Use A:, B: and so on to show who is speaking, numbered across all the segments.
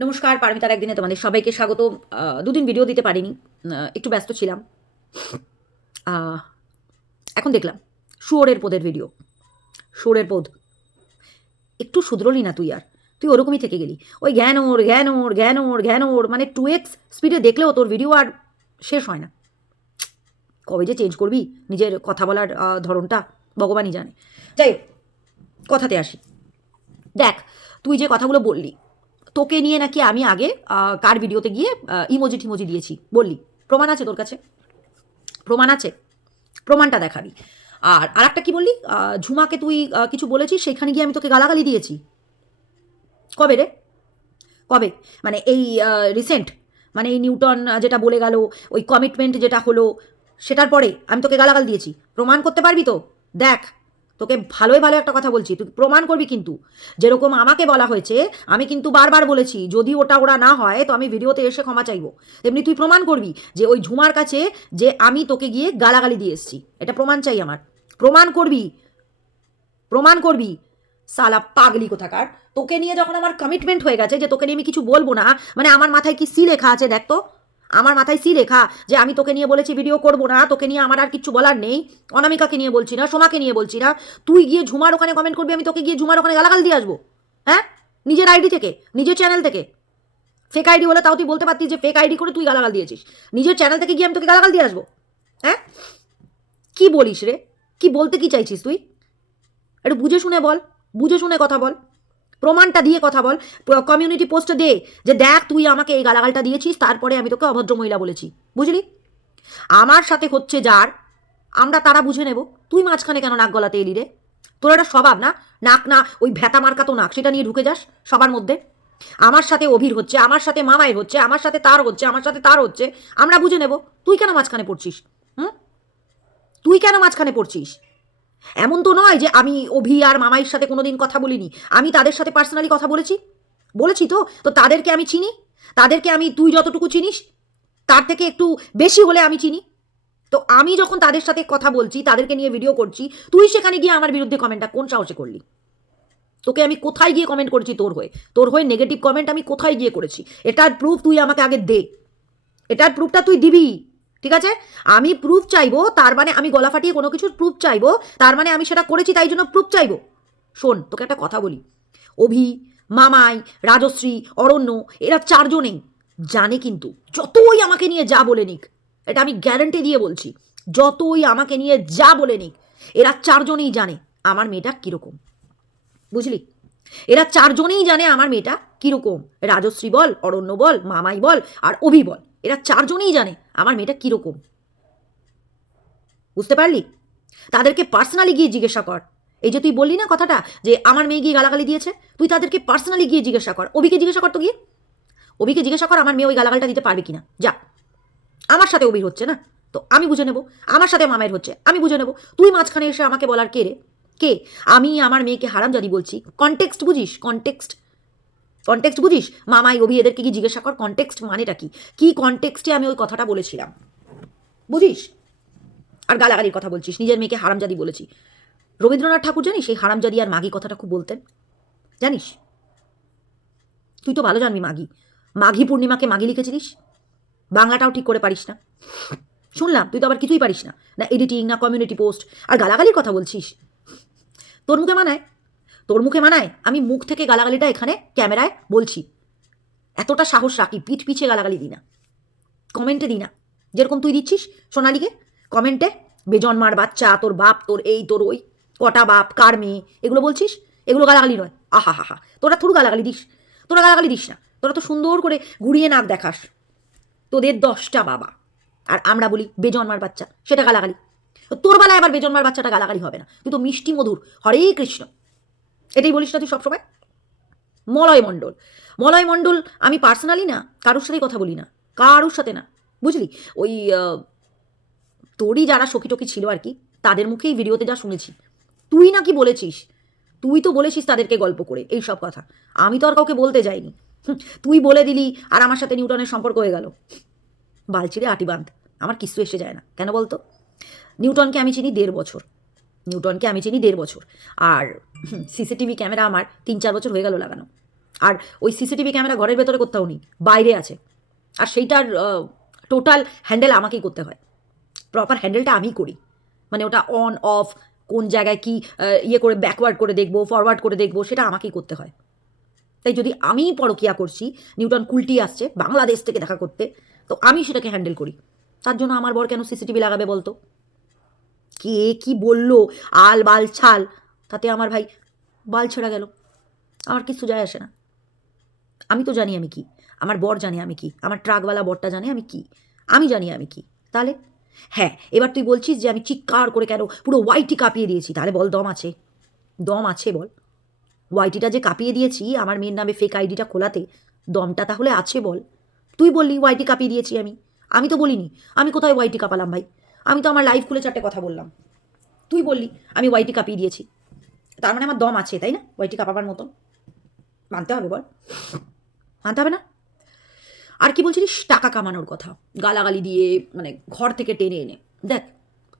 A: নমস্কার পারমিতার একদিনে তোমাদের সবাইকে স্বাগত দুদিন ভিডিও দিতে পারিনি একটু ব্যস্ত ছিলাম। এখন দেখলাম, শুয়োরের পোদের ভিডিও শুয়োরের পোদ। একটু শুধরলি না তুই আর। তুই ওরকমই থেকে গেলি। ওই জ্ঞান ওর জ্ঞান ওর জ্ঞান ওর জ্ঞান ওর মানে টু এক্স স্পিডে দেখলেও তোর ভিডিও আর শেষ হয় না। কবে যে চেঞ্জ করবি নিজের কথা বলার ধরনটা, ভগবানই জানে। যাই কথাতে আসি। দেখ, তুই যে কথাগুলো বললি তোকে নিয়ে নাকি আমি আগে কার ভিডিওতে গিয়ে ইমোজি ঠিমোজি দিয়েছি? বললি। প্রমাণ আছে তোর কাছে? প্রমাণ আছে? প্রমাণটা দেখাবি। আর আর একটা কি বললি? ঝুমাকে তুই কিছু বলেছিস? সেখানে গিয়ে আমি তোকে গালাগালি দিয়েছি। কবে রে? কবে? মানে এই রিসেন্ট মানে এই নিউটন যেটা বলে গেল, ওই কমিটমেন্ট যেটা হলো, সেটার পরে আমি তোকে গালাগাল দিয়েছি। প্রমাণ করতে পারবি তো? দেখ। তোকে ভালোই ভালো একটা কথা বলছি, তুই প্রমাণ করবি কিন্তু। যেরকম আমাকে বলা হয়েছে, আমি কিন্তু বারবার বলেছি, যদি ওটা ওরা না হয়, তো আমি ভিডিওতে এসে ক্ষমা চাইব। তেমনি তুই প্রমাণ করবি যে ওই ঝুমার কাছে যে আমি তোকে গিয়ে গালাগালি দিয়ে এসেছি। এটা প্রমাণ চাই আমার। প্রমাণ করবি। প্রমাণ করবি। সালা পাগলি কোথাকার। তোকে নিয়ে যখন আমার কমিটমেন্ট হয়ে গেছে যে তোকে নিয়ে আমি কিছু বলব না মানে আমার মাথায় কি সি লেখা আছে দেখ তো? আমার মাথায় সি লেখা যে আমি তোকে নিয়ে বলেছি ভিডিও করব না, তোকে নিয়ে আমার আর কিছু বলার নেই। অনামিকাকে নিয়ে বলছি না, সোমাকে নিয়ে বলছি না। তুই গিয়ে ঝুমার ওখানে কমেন্ট করবি, আমি তোকে গিয়ে ঝুমার ওখানে গালাগাল দিয়ে আসব। হ্যাঁ? নিজের আইডি থেকে, নিজের চ্যানেল থেকে। ফেক আইডি হলে তাও তুই বলতে পারতিস যে ফেক আইডি করে তুই গালাগাল দিয়েছিস। নিজের চ্যানেল থেকে গিয়ে আমি তোকে গালাগাল দিয়ে আসব। হ্যাঁ? কি বলিস রে? কি বলতে কি চাইছিস তুই? একটু বুঝে শুনে বল, বুঝে শুনে কথা বল। প্রমাণটা দিয়ে কথা বল কমিউনিটি পোস্টে দে যে দেখ তুই আমাকে এই গালাগালটা দিয়েছিস, তারপরে আমি তোকে অভদ্র মহিলা বলেছি। বুঝলি? আমার সাথে হচ্ছে যার, আমরা তারা বুঝে নেব। তুই মাঝখানে কেন নাক গলাতে এলি রে? তোর একটা স্বভাব না? নাক না, ওই ভ্যাতা মার্কা তো নাক, সেটা নিয়ে ঢুকে যাস সবার মধ্যে। আমার সাথে অভির হচ্ছে, আমার সাথে মামাই হচ্ছে, আমার সাথে তার হচ্ছে, আমার সাথে তার হচ্ছে, আমরা বুঝে নেব। তুই কেন মাঝখানে পড়ছিস, হুম? তুই কেন মাঝখানে পড়ছিস? এমন তো নয় যে আমি অভি আর মামাইয়ের সাথে কোনোদিন কথা বলিনি। আমি তাদের সাথে পার্সোনালি কথা বলেছি। বলেছি তো? তো তাদেরকে আমি চিনি? তাদেরকে আমি তুই যতটুকু চিনিস, তার থেকে একটু বেশি হলে আমি চিনি। তো আমি যখন তাদের সাথে কথা বলছি, তাদেরকে নিয়ে ভিডিও করছি, তুই সেখানে গিয়ে আমার বিরুদ্ধে কমেন্টটা কোন সাহসে করলি? তোকে আমি কোথায় গিয়ে কমেন্ট করেছি তোর হয়ে? তোর হয়ে নেগেটিভ কমেন্ট আমি কোথায় গিয়ে করেছি? এটার প্রুফ তুই আমাকে আগে দে। এটার প্রুফটা তুই দিবি। ঠিক আছে? আমি প্রুফ চাইব, তার মানে আমি গলা ফাটিয়ে কোনো কিছুর প্রুফ চাইব, তার মানে আমি সেটা করেছি তাই জন্য প্রুফ চাইব। শোন, তোকে একটা কথা বলি। অভি, মামাই, রাজশ্রী, অরণ্য, এরা চারজনেই জানে কিন্তু যতই আমাকে নিয়ে যা বলে নিক, এটা আমি গ্যারান্টি দিয়ে বলছি, যতই আমাকে নিয়ে যা বলে নিক, এরা চারজনেই জানে আমার মেয়েটা কীরকম। বুঝলি? এরা চারজনেই জানে আমার মেয়েটা কীরকম। রাজশ্রী বল, অরণ্য বল, মামাই বল, আর অভি বল, এরা চারজনেই জানে আমার মেয়েটা কীরকম? বুঝতে পারলি? তাদেরকে পার্সোনালি গিয়ে জিজ্ঞাসা কর। এই যে তুই বললি না কথাটা যে আমার মেয়ে গিয়ে গালাগালি দিয়েছে, তুই তাদেরকে পার্সোনালি গিয়ে জিজ্ঞাসা কর। অভিকে জিজ্ঞাসা কর তো গিয়ে। অভিকে জিজ্ঞাসা কর আমার মেয়ে ওই গালাগালটা দিতে পারবে কিনা। যা। আমার সাথে অভির হচ্ছে না? তো আমি বুঝে নেব। আমার সাথে মামায়ের হচ্ছে। আমি বুঝে নেব। তুই মাঝখানে এসে আমাকে বলার কে রে? কে? আমি আমার মেয়েকে হারাম হারামজাদি বলছি। কনটেক্সট বুঝিস? কনটেক্সট কনটেক্সট বুঝিস? মামাই, অভি, এদেরকে কি জিজ্ঞাসা কর কনটেক্সট মানেটা কি? কি কনটেক্সটে আমি ওই কথাটা বলেছিলাম? বুঝিস? আর গালাগালির কথা বলছিস, নিজের মেয়েকে হারামজাদি বলেছি। রবীন্দ্রনাথ ঠাকুর জানিস, এই হারামজাদি আর মাগি কথাটা খুব বলতেন? জানিস? তুই তো ভালো জানবি মাগি। মাঘী পূর্ণিমাকে মাগি লিখেছিলিস? বাংলাটাও ঠিক করে পারিস না। শুনলাম, তুই তো আবার কিছুই পারিস না। না এডিটিং না কমিউনিটি পোস্ট আর গালাগালির কথা বলছিস? তোর মুখে মানায়? তোর মুখে মানায়? আমি মুখ থেকে গালাগালিটা এখানে ক্যামেরায় বলছি। এতটা সাহস রাখি, পিঠ পিছে গালাগালি দিই না কমেন্টে দিই না যেরকম তুই দিচ্ছিস সোনালিকে কমেন্টে বেজন্মার বাচ্চা, তোর বাপ, তোর এই, তোর ওই, কটা বাপ, কার মেয়ে, এগুলো বলছিস? এগুলো গালাগালি নয়। আহা হা হা তোরা থুরু গালাগালি দিস। তোরা গালাগালি দিস না। তোরা তো সুন্দর করে ঘুরিয়ে নাক দেখাস। তোদের দশটা বাবা। আর আমরা বলি বেজন্মার বাচ্চা, সেটা গালাগালি। তোর বেলায় আবার বেজন্মার বাচ্চাটা গালাগালি হবে না। তুই তো মিষ্টি মধুর। হরে কৃষ্ণ। এটাই বলিস না তুই সবসময়? মলয় মণ্ডল। মলয় মণ্ডল, আমি পার্সোনালি না, কারোর সাথেই কথা বলি না। কারোর সাথে না। বুঝলি? ওই তোরই যারা সখী টকি ছিল আর কি, তাদের মুখেই ভিডিওতে যা শুনেছি। তুই নাকি বলেছিস? তুই তো বলেছিস তাদেরকে গল্প করে, এই সব কথা। আমি তো আর কাউকে বলতে যাইনি। তুই বলে দিলি আর আমার সাথে নিউটনের সম্পর্ক হয়ে গেল। বালচিরে আটি বাঁধ। আমার কিছু এসে যায় না। কেন বলতো? নিউটনকে আমি চিনি দেড় বছর। নিউটনকে আমি চিনি দেড় বছর। আর সিসিটিভি ক্যামেরা আমার তিন চার বছর হয়ে গেল লাগানো। আর ওই সিসিটিভি ক্যামেরা ঘরের ভেতরে কোথাও নেই, বাইরে আছে। আর সেইটার টোটাল হ্যান্ডেল আমাকেই করতে হয়। প্রপার হ্যান্ডেলটা আমিই করি। মানে ওটা অন অফ কোন জায়গায় কি ইয়ে করে ব্যাকওয়ার্ড করে দেখব ফরওয়ার্ড করে দেখব, সেটা আমাকেই করতে হয়। তাই যদি আমি পরকিয়া করছি, নিউটন কুলটি আসছে বাংলাদেশ থেকে দেখা করতে, তো আমি সেটাকে হ্যান্ডেল করি। তার জন্য আমার বর কেন সিসিটিভি লাগাবে বলতো? কে কি বলল? আল বাল ছাল। তাতে আমার ভাই বাল ছেড়া গেল। আমার কিছু যায় আসে না। আমি তো জানি আমি কি। আমার বর জানে আমি কি। আমার ট্রাকওয়ালা বরটা জানে আমি কি। আমি জানি আমি কি। তাহলে? হ্যাঁ এবার তুই বলছিস যে আমি চিৎকার করে কেন পুরো ওয়াইটি কাঁপিয়ে দিয়েছি। তাহলে বল, দম আছে। দম আছে বল। ওয়াইটিটা যে কাঁপিয়ে দিয়েছি, আমার মেয়ের নামে ফেক আইডিটা খোলাতে, দমটা তাহলে আছে বল। তুই বললি ওয়াইটি কাঁপিয়ে দিয়েছি আমি। আমি তো বলিনি। আমি কোথায় ওয়াইটি কাঁপালাম ভাই? আমি তো আমার লাইভ খুলে চারটে কথা বললাম। তুই বললি, আমি ওয়াইটি কাঁপিয়ে দিয়েছি। তার মানে আমার দম আছে, তাই না? ওয়াইটি কাঁপাবার মতন মানতে হবে বল। মানতে হবে না? আর কি বলছিলিস? টাকা কামানোর কথা। গালাগালি দিয়ে মানে ঘর থেকে টেনে এনে। দেখ,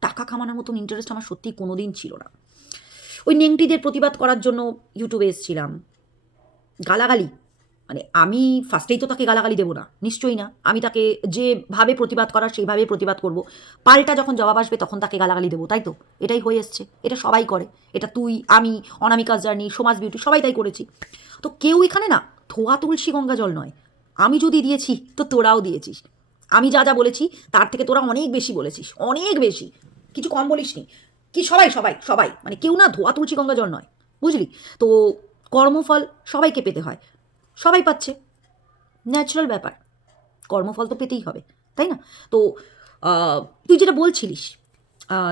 A: টাকা কামানোর মতন ইন্টারেস্ট আমার সত্যিই কোনো দিন ছিল না। ওই নেংটিদের প্রতিবাদ করার জন্য ইউটিউবে এসেছিলাম। গালাগালি। মানে আমি ফার্স্টেই তো তাকে গালাগালি দেবো না, নিশ্চয়ই না। আমি তাকে যেভাবে প্রতিবাদ করার সেইভাবে প্রতিবাদ করব। পাল্টা যখন জবাব আসবে তখন তাকে গালাগালি দেবো, তাই তো? এটাই হয়ে এসছে। এটা সবাই করে। এটা তুই, আমি, অনামিকা জার্নি সমাজ বিউটি, সবাই তাই করেছি। তো কেউ এখানে না ধোয়া তুলসী গঙ্গা জল নয়। আমি যদি দিয়েছি, তো তোরাও দিয়েছিস। আমি যা যা বলেছি, তার থেকে তোরা অনেক বেশি বলেছিস। অনেক বেশি। কিছু কম বলিসনি কি, সবাই সবাই সবাই। মানে কেউ না ধোয়া তুলসী গঙ্গা জল নয়। বুঝলি? তো কর্মফল সবাইকে পেতে হয়। সবাই পাচ্ছে। ন্যাচারাল ব্যাপার। কর্মফল তো পেতেই হবে তাই না? তো তুই যেটা বলছিলিস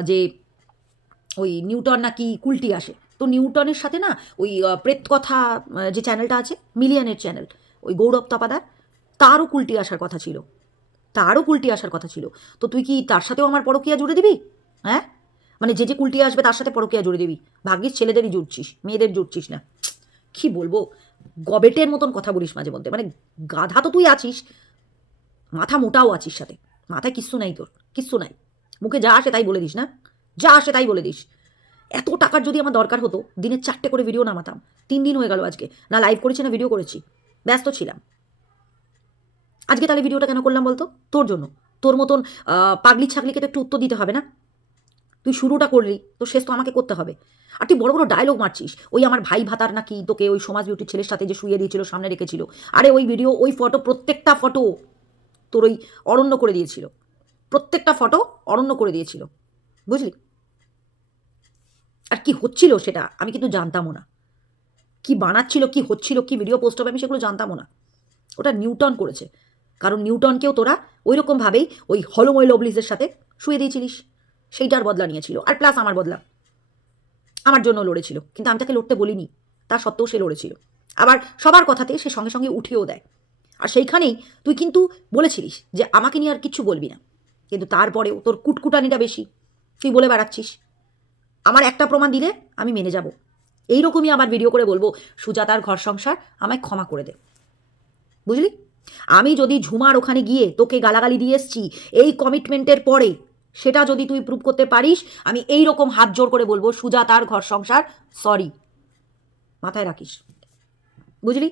A: যে ওই নিউটন নাকি কুলটি আসে তো নিউটনের সাথে না ওই আহ, প্রেত কথা যে চ্যানেলটা আছে মিলিয়নের চ্যানেল ওই গৌরব তাপাদার তারও কুলটি আসার কথা ছিল। তারও কুলটি আসার কথা ছিল। তো তুই কি তার সাথেও আমার পরকিয়া জুড়ে দিবি? হ্যাঁ? মানে যে যে কুলটি আসবে তার সাথে পরকিয়া জুড়ে দিবি। ভাগ্যিস ছেলেদেরই জুড়ছিস মেয়েদের জুড়ছিস না। কি বলব? গবেটের মতন কথা বলিস মাঝে মধ্যে। মানে গাধা তো তুই আছিস, মাথা মোটাও আছিস সাথে। মাথায় কিচ্ছু নাই তোর, কিচ্ছু নাই। মুখে যা আসে তাই বলে দিস না? যা আসে তাই বলে দিস। এত টাকার যদি আমার দরকার হতো, দিনে চারটে করে ভিডিও নামাতাম। তিন দিন হয়ে গেল আজকে। না লাইভ করেছি, না ভিডিও করেছি। ব্যস্ত ছিলাম। আজকে তাহলে ভিডিওটা কেন করলাম বলতো? তোর জন্য। তোর মতন পাগলি ছাগলিকে তো একটু উত্তর দিতে হবে না? তুই শুরুটা করলি তো শেষ তো আমাকে করতে হবে। আর তুই বড় বড় ডায়লগ মারছিস। ওই আমার ভাই ভাতার নাকি তোকে ওই সমাজ বিউটির ছেলের সাথে যে শুয়ে দিয়েছিল, সামনে রেখেছিল। আরে ওই ভিডিও ওই ফটো প্রত্যেকটা ফটো তোর ওই অরণ্য করে দিয়েছিল। প্রত্যেকটা ফটো অরণ্য করে দিয়েছিল। বুঝলি? আর কি হচ্ছিল সেটা আমি কিন্তু জানতামও না। কি বানাচ্ছিল, কি হচ্ছিল, কি ভিডিও পোস্ট হবে আমি সেগুলো জানতামও না। ওটা নিউটন করেছে। কারণ নিউটনকেও তোরা ওই রকমভাবেই ওই হলময় লবলিসের সাথে শুয়ে দিয়েছিলিস। সেইটার বদলা নিয়েছিল। আর প্লাস আমার বদলা। আমার জন্য লড়েছিল। কিন্তু আমি তাকে লড়তে বলিনি। তা সত্ত্বেও সে লড়েছিল। আবার সবার কথাতে সে সঙ্গে সঙ্গে উঠেও দেয়। আর সেইখানেই তুই কিন্তু বলেছিলিস যে আমাকে নিয়ে আর কিচ্ছু বলবি না। কিন্তু তারপরেও তোর কুটকুটানিটা বেশি। তুই বলে বেড়াচ্ছিস। আমার একটা প্রমাণ দিলে আমি মেনে যাব। এইরকমই আবার ভিডিও করে বলব, সুজাতার ঘর সংসার আমায় ক্ষমা করে দে। বুঝলি? আমি যদি ঝুমার ওখানে গিয়ে তোকে গালাগালি দিয়ে এসছি, এই কমিটমেন্টের পরে সেটা যদি তুই প্রুভ করতে পারিস, আমি এই রকম হাত জোর করে বলব সুজাতার ঘর সংসার সরি মাথায় রাখিস। বুঝলি?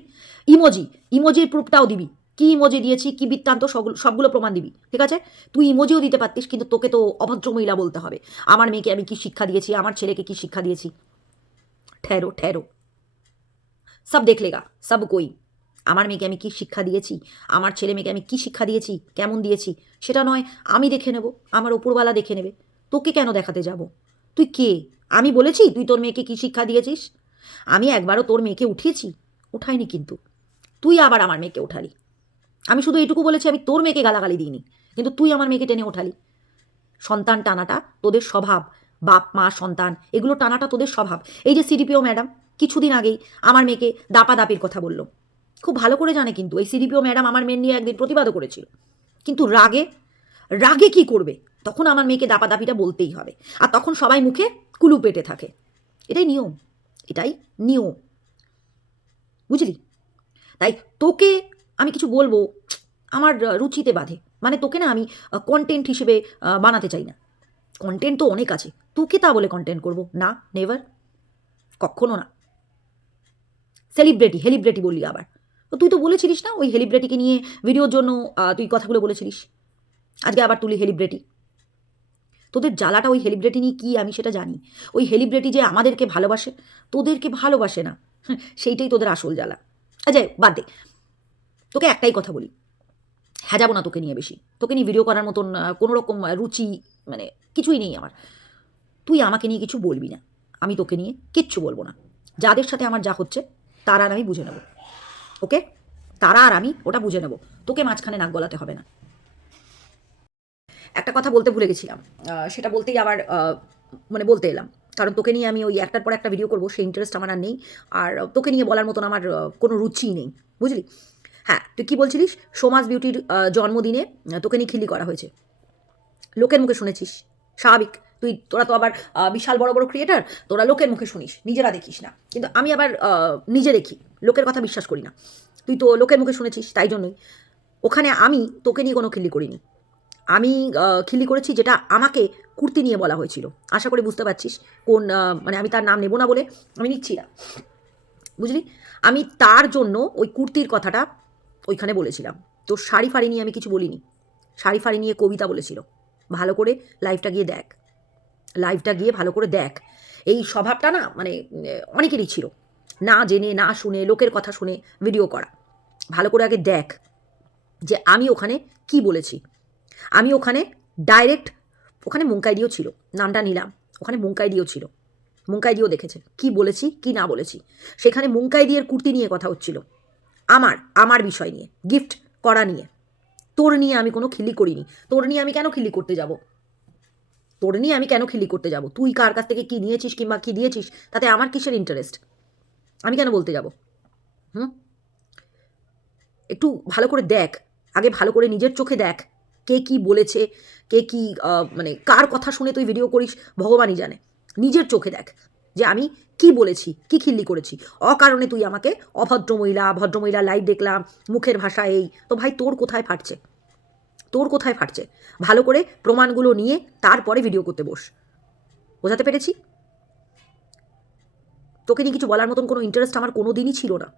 A: ইমোজি ইমোজির প্রুফটাও দিবি। কি ইমোজি দিয়েছি, কি বৃত্তান্ত সবগুলো প্রমাণ দিবি, ঠিক আছে? তুই ইমোজিও দিতে পারতিস, কিন্তু তোকে তো অভদ্র মহিলা বলতে হবে। আমার মেয়েকে আমি কি শিক্ষা দিয়েছি, আমার ছেলেকে কি শিক্ষা দিয়েছি? ঠেরো ঠেরো। সব দেখ লেগা সব কই? আমার মেয়েকে আমি কি শিক্ষা দিয়েছি? আমার ছেলে মেয়েকে আমি কি শিক্ষা দিয়েছি? কেমন দিয়েছি? সেটা নয়, আমি দেখে নেব, আমার ওপরওয়ালা দেখে নেবে। তোকে কেন দেখাতে যাব? তুই কে? আমি বলেছি, তুই তোর মেয়েকে কি শিক্ষা দিয়েছিস? আমি একবারও তোর মেয়েকে উঠিয়েছি? উঠাইনি কিন্তু। তুই আবার আমার মেয়েকে উঠালি। আমি শুধু এইটুকু বলেছি, আমি তোর মেয়েকে গালাগালি দিইনি। কিন্তু তুই আমার মেয়েকে টেনে ওঠালি সন্তান টানাটা তোদের স্বভাব। বাপ, মা, সন্তান, এগুলো টানাটা তোদের স্বভাব। এই যে সিডিপিও ম্যাডাম, কিছুদিন আগেই আমার মেয়েকে দাপাদাপির কথা বলল। খুব ভালো করে জানে কিন্তু। এই সিডিপিও ম্যাডাম আমার মেয়ের নিয়ে একদিন প্রতিবাদও করেছিল। কিন্তু রাগে রাগে কি করবে? তখন আমার মেয়েকে দাপাদাপিটা বলতেই হবে। আর তখন সবাই মুখে কুলু পেটে থাকে। এটাই নিয়ম। এটাই নিয়ম। বুঝলি? তাই তোকে আমি কিছু বলব, আমার রুচিতে বাধে। মানে তোকে না আমি কন্টেন্ট হিসেবে বানাতে চাই না। কন্টেন্ট তো অনেক আছে। তোকে তা বলে কন্টেন্ট করব? না নেভার কখনো না। সেলিব্রিটি হেলিব্রিটি বললি আবার। তুই তো বলেছিলিস না ওই হেলিব্রিটিকে নিয়ে ভিডিওর জন্য তুই কথাগুলো বলেছিলিস। আজকে আবার তুলি হেলিব্রিটি। তোদের জ্বালাটা ওই হেলিব্রিটি নিয়ে কী আমি সেটা জানি। ওই হেলিব্রিটি যে আমাদেরকে ভালোবাসে, তোদেরকে ভালোবাসে না। সেইটাই তোদের আসল জ্বালা। আচ্ছা বাদ দে। তোকে একটাই কথা বলি। হ্যাঁ যাব না তোকে নিয়ে বেশি। তোকে নিয়ে ভিডিও করার মতন কোনো রকম রুচি মানে কিছুই নেই আমার। তুই আমাকে নিয়ে কিছু বলবি না। আমি তোকে নিয়ে কিচ্ছু বলব না। যাদের সাথে আমার যা হচ্ছে, তারা আমি বুঝে নেব। ওকে? তারা আর আমি, ওটা বুঝে নেব। তোকে মাঝখানে নাক গলাতে হবে না। একটা কথা বলতে ভুলে গেছিলাম। সেটা বলতেই আবার মানে বলতে এলাম। কারণ তোকে নিয়ে আমি ওই একটার পর একটা ভিডিও করব, সেই ইন্টারেস্ট আমার আর নেই। আর তোকে নিয়ে বলার মতন আমার কোনো রুচিই নেই। বুঝলি? হ্যাঁ তুই কী বলছিলিস? সমাজ বিউটির জন্মদিনে তোকে নিয়ে খিল্লি করা হয়েছে। লোকের মুখে শুনেছিস? স্বাভাবিক। তুই, তোরা তো আবার বিশাল বড় বড় ক্রিয়েটার তোরা লোকের মুখে শুনিস, নিজেরা দেখিস না। কিন্তু আমি আবার নিজে দেখি, লোকের কথা বিশ্বাস করি না। তুই তো লোকের মুখে শুনেছিস, তাই জন্যই। ওখানে আমি তোকে নিয়ে কোনো খিল্লি করিনি। আমি খিল্লি করেছি যেটা আমাকে কুর্তি নিয়ে বলা হয়েছিল। আশা করি বুঝতে পারছিস কোন মানে আমি তার নাম নেব না বলে আমি নিচ্ছি না। বুঝলি? আমি তার জন্য ওই কুর্তির কথাটা ওইখানে বলেছিলাম। তো শাড়ি ফাড়ি নিয়ে আমি কিছু বলিনি। শাড়ি ফাড়ি নিয়ে কবিতা বলেছিল। ভালো করে লাইভটা গিয়ে দেখ। লাইভটা গিয়ে ভালো করে দেখ। এই স্বভাবটা না মানে অনেকেরই ছিল। না জেনে, না শুনে, লোকের কথা শুনে ভিডিও করা। ভালো করে আগে দেখ যে আমি ওখানে কি বলেছি। আমি ওখানে ডাইরেক্ট ওখানে মুঙ্কাইডিও ছিল, নামটা নিলাম। ওখানে মুঙ্কাইডিও ছিল। মুঙ্কাইডিও দেখেছে, কি বলেছি, কি না বলেছি। সেখানে মুঙ্কাইদিয়ের কুর্তি নিয়ে কথা হচ্ছিল। আমার আমার বিষয় নিয়ে গিফট করা নিয়ে। তোর নিয়ে আমি কোনো খিলি করিনি। তোর নিয়ে আমি কেন খিলি করতে যাব? তোর নিয়ে আমি কেন খিল্লি করতে যাব? তুই কার কাছ থেকে কি নিয়েছিস কিংবা কি দিয়েছিস? তাতে আমার কিসের ইন্টারেস্ট আমি কেন বলতে যাব? হুম? একটু ভালো করে দেখ। আগে ভালো করে নিজের চোখে দেখ। কে কি বলেছে? কে কি মানে কার কথা শুনে তুই ভিডিও করিস? ভগবানই জানে। নিজের চোখে দেখ যে আমি কি বলেছি, কি খিল্লি করেছি। অকারণে তুই আমাকে অভদ্র মহিলা ভদ্রমহিলা লাইভ দেখলাম, মুখের ভাষা এই। তো ভাই তোর কোথায় ফাটছে? তোর কোথায় ফাটছে? ভালো করে প্রমাণগুলো নিয়ে তারপরে ভিডিও করতে বস। বোঝাতে পেরেছি? তোকে নিয়ে কিছু বলার মতন কোনো ইন্টারেস্ট আমার কোনো দিনই ছিল না।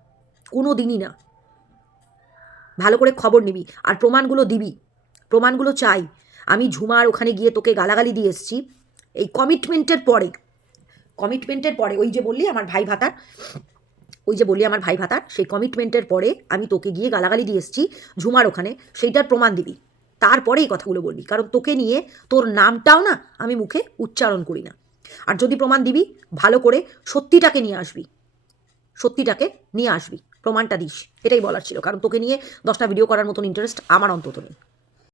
A: কোনো দিনই না। ভালো করে খবর নিবি আর প্রমাণগুলো দিবি। প্রমাণগুলো চাই। আমি ঝুমার ওখানে গিয়ে তোকে গালাগালি দিয়ে এসেছি। এই কমিটমেন্টের পরে কমিটমেন্টের পরে, ওই যে বললি আমার ভাই ভাতার, ওই যে বললি আমার ভাই ভাতার, সেই কমিটমেন্টের পরে আমি তোকে গিয়ে গালাগালি দিয়ে এসেছি ঝুমার ওখানে। সেইটার প্রমাণ দিবি। তারপরে এই কথাগুলো বলবি। কারণ তোকে নিয়ে তোর নামটাও না আমি মুখে উচ্চারণ করি না। আর যদি প্রমাণ দিবি, ভালো করে সত্যিটাকে নিয়ে আসবি। সত্যিটাকে নিয়ে আসবি। প্রমাণটা দিস। এটাই বলার ছিল। কারণ তোকে নিয়ে দশটা ভিডিও করার মতন ইন্টারেস্ট আমার অন্তত নেই।